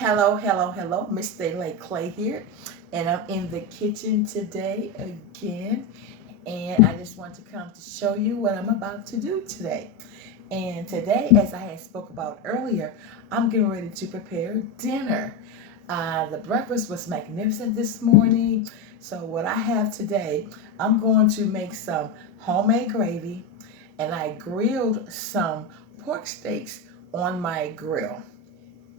Hello, hello, hello. Miss Daylight Clay here, and I'm in the kitchen today again. And I just want to come to show you what I'm about to do today. And today, as I had spoke about earlier, I'm getting ready to prepare dinner. The breakfast was magnificent this morning. So what I have today, I'm going to make some homemade gravy, and I grilled some pork steaks on my grill.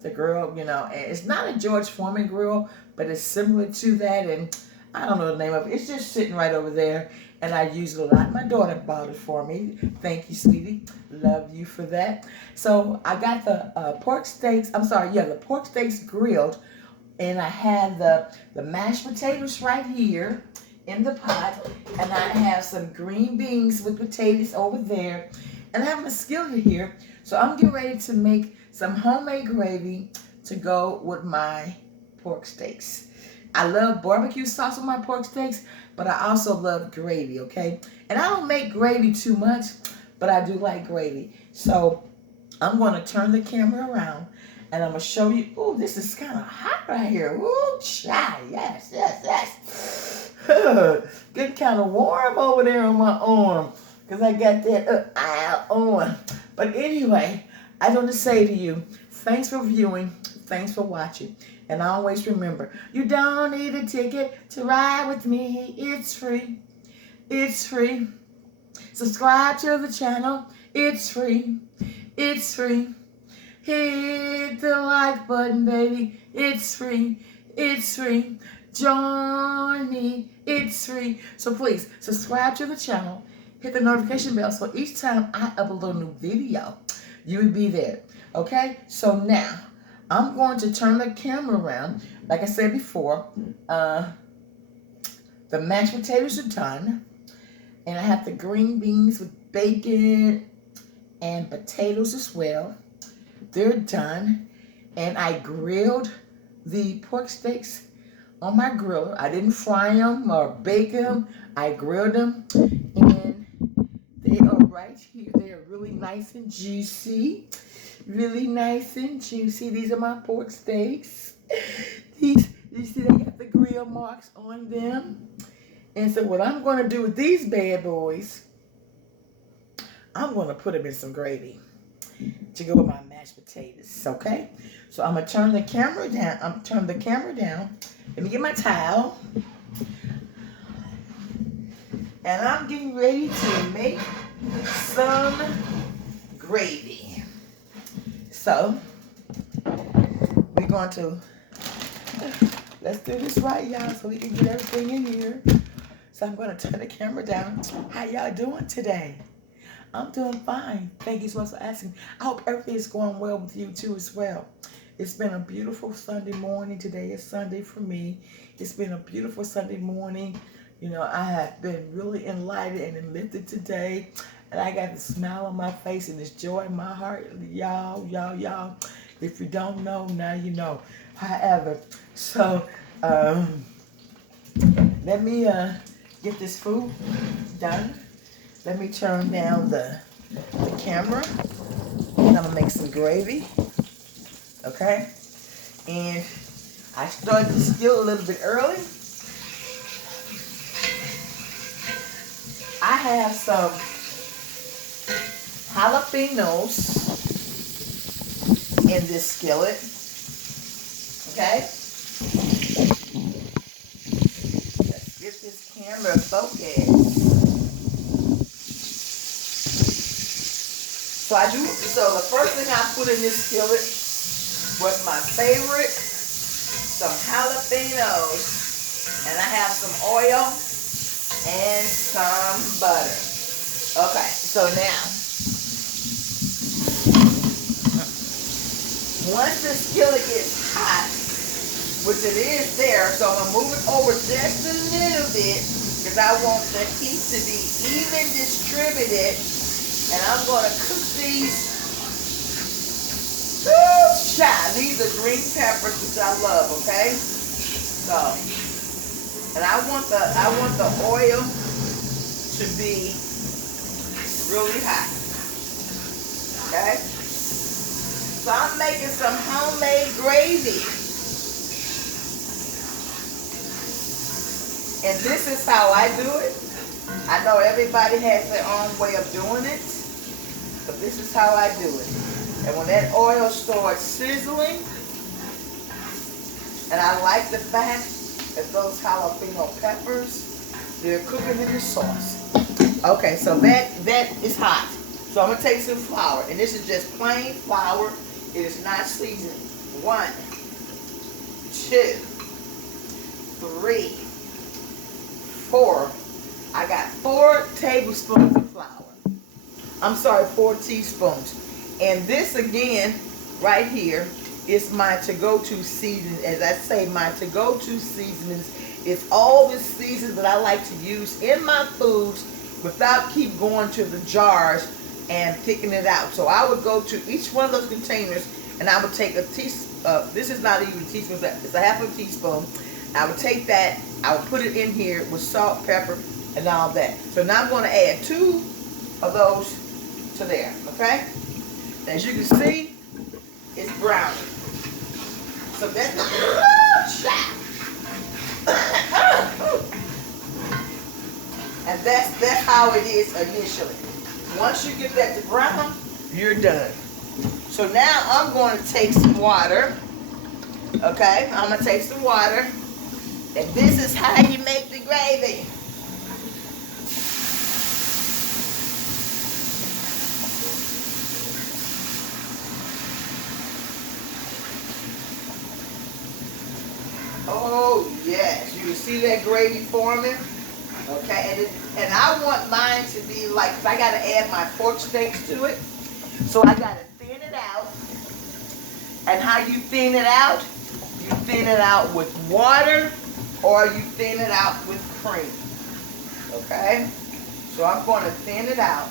The grill, and it's not a George Foreman grill, but it's similar to that. And I don't know the name of it. It's just sitting right over there, and I use it a lot. My daughter bought it for me. Thank you, sweetie. Love you for that. So I got the pork steaks. I'm sorry, yeah, the pork steaks grilled, and I had the mashed potatoes right here in the pot, and I have some green beans with potatoes over there, and I have my skillet here. So I'm getting ready to make some homemade gravy to go with my pork steaks. I love barbecue sauce with my pork steaks, but I also love gravy, okay? And I don't make gravy too much, but I do like gravy. So I'm going to turn the camera around, and I'm going to show you. Oh, this is kind of hot right here. Ooh, chai. Yes, yes, yes. Getting kind of warm over there on my arm because I got that eye on. But anyway, I want to say to you, thanks for viewing, thanks for watching. And always remember, you don't need a ticket to ride with me. It's free. It's free. Subscribe to the channel. It's free. It's free. Hit the like button, baby. It's free. It's free. Join me. It's free. So please, subscribe to the channel. Hit the notification bell so each time I upload a new video, you will be there. Okay? So now, I'm going to turn the camera around. Like I said before, the mashed potatoes are done. And I have the green beans with bacon and potatoes as well. They're done. And I grilled the pork steaks on my griller. I didn't fry them or bake them. I grilled them. And they are right here. They are really nice and juicy. Really nice and juicy. These are my pork steaks. These, you see, they got the grill marks on them. And so what I'm going to do with these bad boys, I'm going to put them in some gravy to go with my mashed potatoes. Okay? So I'm going to turn the camera down. Let me get my towel. And I'm getting ready to make some gravy. So, we're going to, let's do this right, y'all, so we can get everything in here. So I'm going to turn the camera down. How y'all doing today? I'm doing fine. Thank you so much for asking. I hope everything is going well with you too as well. It's been a beautiful Sunday morning. Today is Sunday for me. It's been a beautiful Sunday morning. I have been really enlightened and lifted today. And I got a smile on my face and this joy in my heart. Y'all. If you don't know, now you know. However, so let me get this food done. Let me turn down the camera. And I'm going to make some gravy. Okay? And I started the skillet a little bit early. I have some jalapenos in this skillet. Okay? Let's get this camera focused. So the first thing I put in this skillet was my favorite, some jalapenos. And I have some oil and some butter. Okay, so now, once the skillet gets hot, which it is there, so I'm going to move it over just a little bit because I want the heat to be even distributed. And I'm going to cook these. These are green peppers, which I love, okay? So, and I want the oil to be really hot. Okay? So I'm making some homemade gravy. And this is how I do it. I know everybody has their own way of doing it, but this is how I do it. And when that oil starts sizzling, and I like the fact that those jalapeno peppers, they're cooking in the sauce. Okay, so that is hot. So I'm going to take some flour, and this is just plain flour. It is not seasoned. 1, 2, 3, 4. I got 4 tablespoons of flour. I'm sorry, 4 teaspoons. And this again, right here, is my to-go-to seasoning. As I say, my to-go-to seasonings is all the seasonings that I like to use in my foods without keep going to the jars and picking it out. So I would go to each one of those containers and I would take a teaspoon, this is not even a teaspoon, it's a half a teaspoon. I would take that, I would put it in here with salt, pepper, and all that. So now I'm going to add 2 of those to there, okay? As you can see, it's browning. So that's the and that's how it is initially. Once you get that to brown, you're done. So now I'm going to take some water. Okay, I'm going to take some water. And this is how you make the gravy. Oh yes, you can see that gravy forming. Okay, and I want mine to be like, I got to add my pork steaks to it. So I got to thin it out. And how you thin it out? You thin it out with water or you thin it out with cream. Okay? So I'm going to thin it out.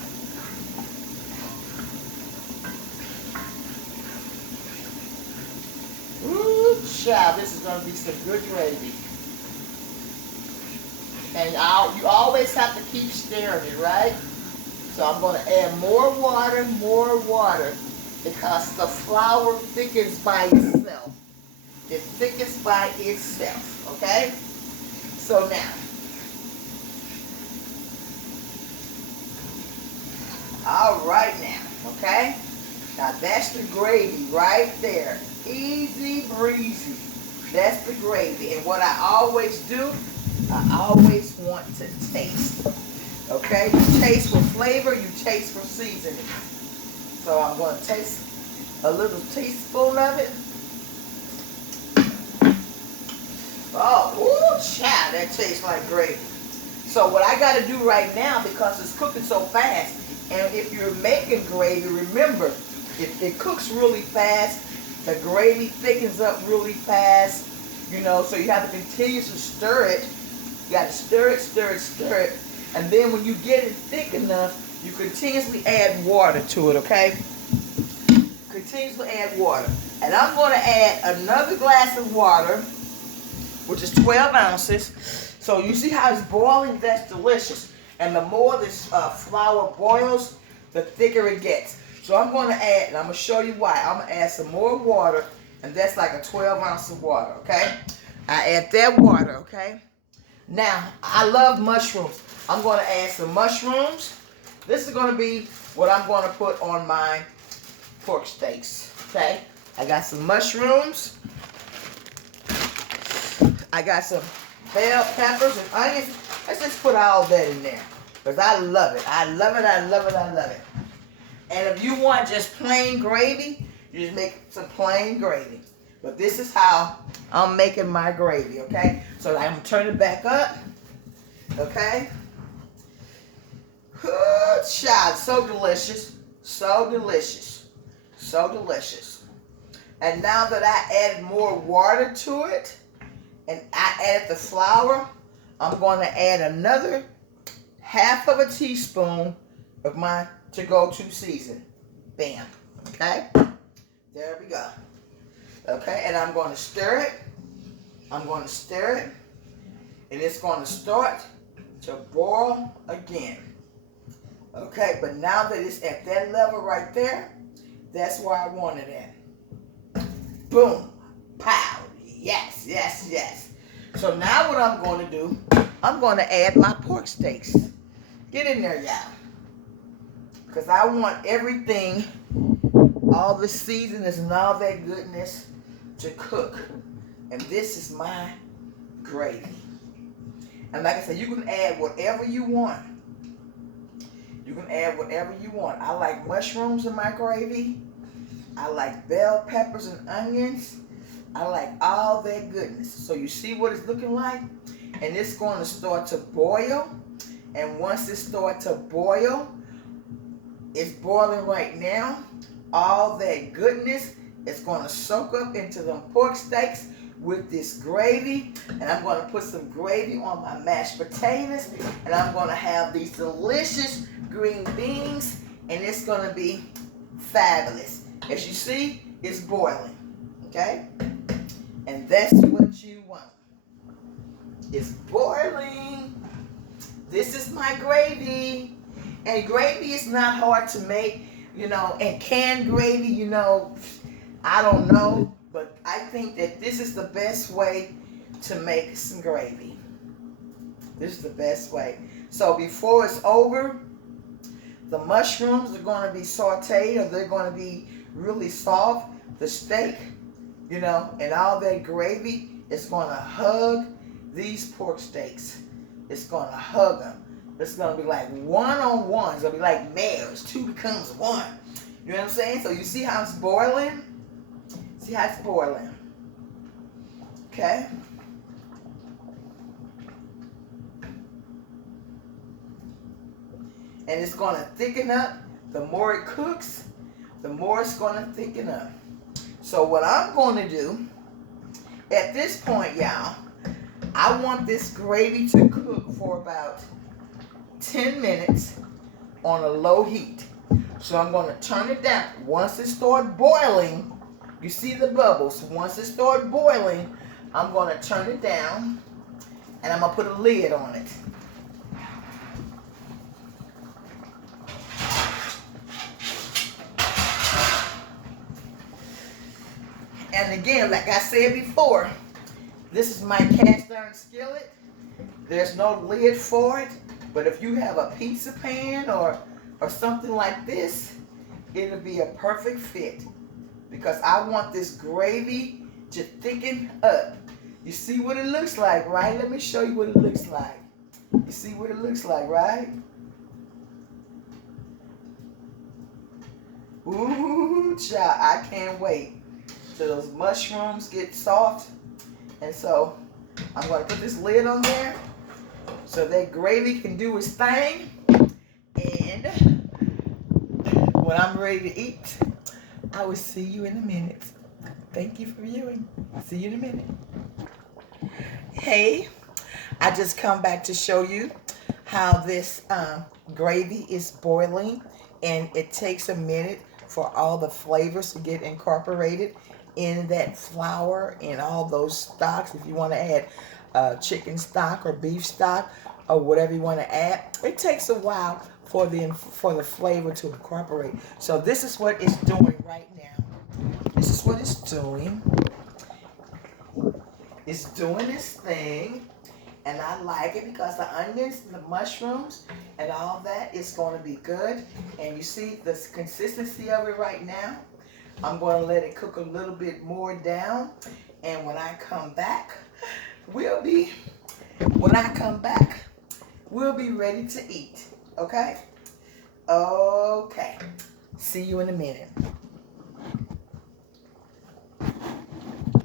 Ooh, child, this is going to be some good gravy. And you always have to keep stirring it, right? So I'm going to add more water, because the flour thickens by itself. It thickens by itself, okay? So now, all right now, okay? Now that's the gravy right there. Easy breezy. That's the gravy. And what I always do, I always want to taste. Okay? You taste for flavor, you taste for seasoning. So I'm going to taste a little teaspoon of it. Oh, ooh, child, that tastes like gravy. So what I got to do right now, because it's cooking so fast, and if you're making gravy, remember, it cooks really fast. The gravy thickens up really fast, you know, so you have to continuously stir it. You got to stir it, stir it, stir it. And then when you get it thick enough, you continuously add water to it, okay? Continuously add water. And I'm going to add another glass of water, which is 12 ounces. So you see how it's boiling? That's delicious. And the more this flour boils, the thicker it gets. So I'm going to add, and I'm going to show you why. I'm going to add some more water, and that's like a 12 ounce of water, okay? I add that water, okay? Now, I love mushrooms. I'm going to add some mushrooms. This is going to be what I'm going to put on my pork steaks, okay? I got some mushrooms. I got some bell peppers and onions. Let's just put all that in there, because I love it. I love it, I love it, I love it. And if you want just plain gravy, you just make some plain gravy. But this is how I'm making my gravy, okay? So I'm going to turn it back up, okay? Good child, so delicious, so delicious, so delicious. And now that I added more water to it, and I added the flour, I'm going to add another half of a teaspoon of my to-go-to season. Bam. Okay? There we go. Okay, and I'm going to stir it. I'm going to stir it. And it's going to start to boil again. Okay, but now that it's at that level right there, that's where I want it at. Boom. Pow. Yes, yes, yes. So now what I'm going to do, I'm going to add my pork steaks. Get in there, y'all. Because I want everything, all the seasonings and all that goodness to cook. And this is my gravy. And like I said, you can add whatever you want. You can add whatever you want. I like mushrooms in my gravy. I like bell peppers and onions. I like all that goodness. So you see what it's looking like? And it's going to start to boil. And once it starts to boil, it's boiling right now. All that goodness is going to soak up into them pork steaks with this gravy. And I'm going to put some gravy on my mashed potatoes. And I'm going to have these delicious green beans. And it's going to be fabulous. As you see, it's boiling. Okay? And that's what you want. It's boiling. This is my gravy. And gravy is not hard to make, and canned gravy, I don't know. But I think that this is the best way to make some gravy. This is the best way. So before it's over, the mushrooms are going to be sauteed, or they're going to be really soft. The steak, and all that gravy is going to hug these pork steaks. It's going to hug them. It's going to be like one-on-one. It's going to be like marriage. Two becomes one. You know what I'm saying? So you see how it's boiling? See how it's boiling? Okay? And it's going to thicken up. The more it cooks, the more it's going to thicken up. So what I'm going to do, at this point, y'all, I want this gravy to cook for about 10 minutes on a low heat. So I'm going to turn it down. Once it starts boiling, you see the bubbles. Once it starts boiling, I'm going to turn it down, and I'm going to put a lid on it. And again, like I said before, this is my cast iron skillet. There's no lid for it. But if you have a pizza pan or something like this, it'll be a perfect fit. Because I want this gravy to thicken up. You see what it looks like, right? Let me show you what it looks like. You see what it looks like, right? Ooh, child, I can't wait till those mushrooms get soft. And so I'm going to put this lid on there so that gravy can do its thing. And when I'm ready to eat, I will see you in a minute. Thank you for viewing. See you in a minute. Hey, I just come back to show you how this gravy is boiling. And it takes a minute for all the flavors to get incorporated in that flour and all those stocks. If you want to add chicken stock or beef stock or whatever you want to add, it takes a while for the flavor to incorporate. So this is what it's doing right now. This is what it's doing. It's doing its thing, and I like it because the onions and the mushrooms and all that is going to be good. And you see the consistency of it right now. I'm going to let it cook a little bit more down. And when I come back, we'll be ready to eat. Okay? Okay. See you in a minute.